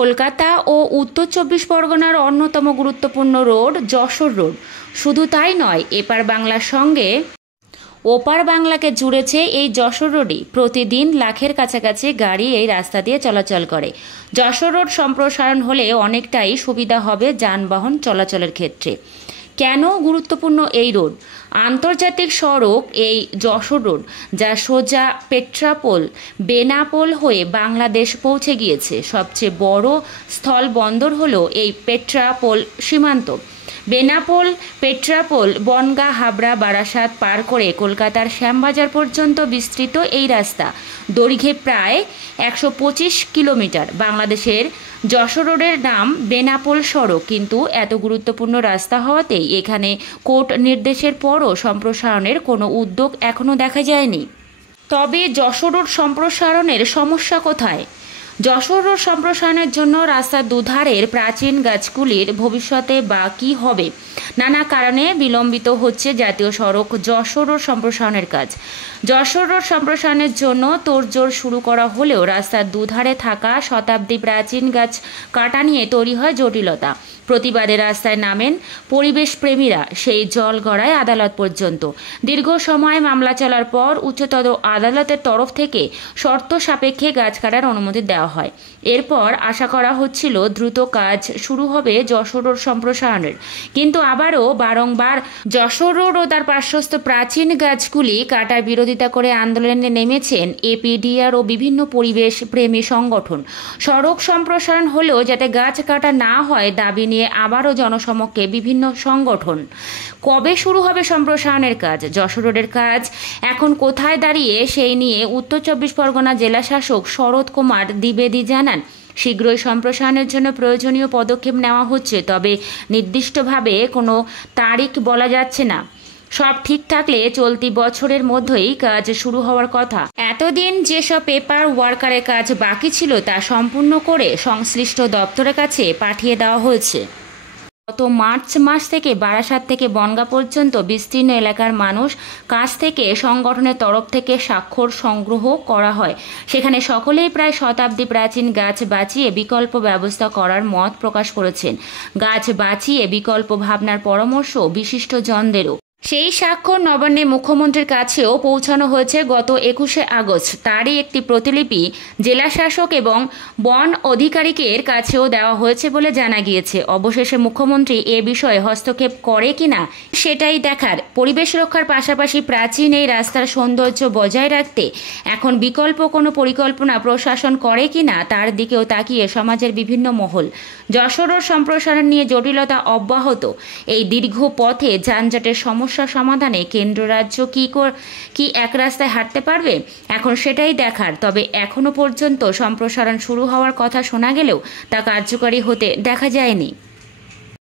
কলকাতা ও উত্তর চব্বিশ পরগনার অন্যতম গুরুত্বপূর্ণ রোড যশোর রোড। শুধু তাই নয়, এপার বাংলার সঙ্গে ওপার বাংলাকে জুড়েছে এই যশোর রোডই। প্রতিদিন লাখের কাছাকাছি গাড়ি এই রাস্তা দিয়ে চলাচল করে। যশোর রোড সম্প্রসারণ হলে অনেকটাই সুবিধা হবে যানবাহন চলাচলের ক্ষেত্রে। কেন গুরুত্বপূর্ণ এই রোড? আন্তর্জাতিক সড়ক এই যশোর রোড, যা সোজা পেট্রাপোল বেনাপোল হয়ে বাংলাদেশ পৌঁছে গিয়েছে। সবচেয়ে বড় স্থল বন্দর হলো এই পেট্রাপোল সীমান্ত। বেনাপোল, পেট্রাপোল, বনগাঁ, হাবড়া, বারাসাত পার করে কলকাতার শ্যামবাজার পর্যন্ত বিস্তৃত এই রাস্তা। দৈর্ঘ্যে প্রায় 125 কিলোমিটার। বাংলাদেশের যশোর রোডের নাম বেনাপোল সড়ক, কিন্তু এত গুরুত্বপূর্ণ রাস্তা হওয়াতেই এখানে কোর্ট নির্দেশের পরও সম্প্রসারণের কোনো উদ্যোগ এখনও দেখা যায়নি। তবে যশোর রোড সম্প্রসারণের সমস্যা কোথায়? যশোর রোড সম্প্রসারণের জন্য রাস্তার দুধারের প্রাচীন গাছগুলির ভবিষ্যতে বা কী হবে? নানা কারণে বিলম্বিত হচ্ছে জাতীয় সড়ক যশোর রোড সম্প্রসারণের কাজ। যশোর রোড সম্প্রসারণের জন্য তোড়জোড় শুরু করা হলেও রাস্তার দুধারে থাকা শতাব্দী প্রাচীন গাছ কাটা নিয়ে তৈরি হয় জটিলতা। প্রতিবাদে রাস্তায় নামেন পরিবেশ প্রেমীরা, সেই জল গড়ায় আদালত পর্যন্ত। দীর্ঘ সময় মামলা চলার পর উচ্চতর আদালতের তরফ থেকে শর্ত সাপেক্ষে গাছ কাটার অনুমতি দেওয়া হয়। এরপর আশা করা হচ্ছিল দ্রুত কাজ শুরু হবে যশোর রোড সম্প্রসারণের, কিন্তু আবারও বারংবার যশোর রোড ও তার পার্শ্বস্থ প্রাচীন গাছগুলি কাটার বিরোধিতা করে আন্দোলনে নেমেছেন এপিডিআর ও বিভিন্ন পরিবেশ প্রেমী সংগঠন। সড়ক সম্প্রসারণ হলেও যাতে গাছ কাটা না হয় দাবি নিয়ে আবারও জনসমক্ষে বিভিন্ন সংগঠন। কবে শুরু হবে সম্প্রসারণের কাজ? যশোর রোডের কাজ এখন কোথায় দাঁড়িয়ে সেই নিয়ে উত্তর চব্বিশ পরগনা জেলা শাসক শরৎ কুমার দ্বিবেদী জানান, শীঘ্রই সম্প্রসারণের জন্য প্রয়োজনীয় পদক্ষেপ নেওয়া হচ্ছে, তবে নির্দিষ্টভাবে কোনো তারিখ বলা যাচ্ছে না। সব ঠিক থাকলে চলতি বছরের মধ্যেই কাজ শুরু হওয়ার কথা। এতদিন যেসব পেপার ওয়ার্কারের কাজ বাকি ছিল তা সম্পূর্ণ করে সংশ্লিষ্ট দপ্তরের কাছে পাঠিয়ে দেওয়া হয়েছে। গত মার্চ মাস থেকে বারাসাত থেকে বনগাঁ পর্যন্ত বিস্তীর্ণ এলাকার মানুষ কাছ থেকে সংগঠনের তরফ থেকে স্বাক্ষর সংগ্রহ করা হয়। সেখানে সকলেই প্রায় শতাব্দী প্রাচীন গাছ বাঁচিয়ে বিকল্প ব্যবস্থা করার মত প্রকাশ করেছেন। গাছ বাঁচিয়ে বিকল্প ভাবনার পরামর্শ বিশিষ্টজনদেরও। সেই স্বাক্ষর নবান্নে মুখ্যমন্ত্রীর কাছেও পৌঁছানো হয়েছে গত 21শে আগস্ট। তারই একটি প্রতিলিপি জেলা শাসক এবং বন আধিকারিকের কাছেও দেওয়া হয়েছে বলে জানা গিয়েছে। অবশেষে মুখ্যমন্ত্রী এ বিষয়ে হস্তক্ষেপ করে কিনা সেটাই দেখার। পরিবেশ রক্ষার পাশাপাশি প্রাচীন এই রাস্তার সৌন্দর্য বজায় রাখতে এখন বিকল্প কোনো পরিকল্পনা প্রশাসন করে কিনা তার দিকেও তাকিয়ে সমাজের বিভিন্ন মহল। যশোর রোড সম্প্রসারণ নিয়ে জটিলতা অব্যাহত। এই দীর্ঘ পথে যানজটের সমস্যা সমাধানে কেন্দ্র রাজ্য কি এক রাস্তায় হাঁটতে পারবে? এখন সেটাই দেখার। তবে এখনো পর্যন্ত সম্প্রসারণ শুরু হওয়ার কথা শোনা গেলেও তা কার্যকরী হতে দেখা যায়নি।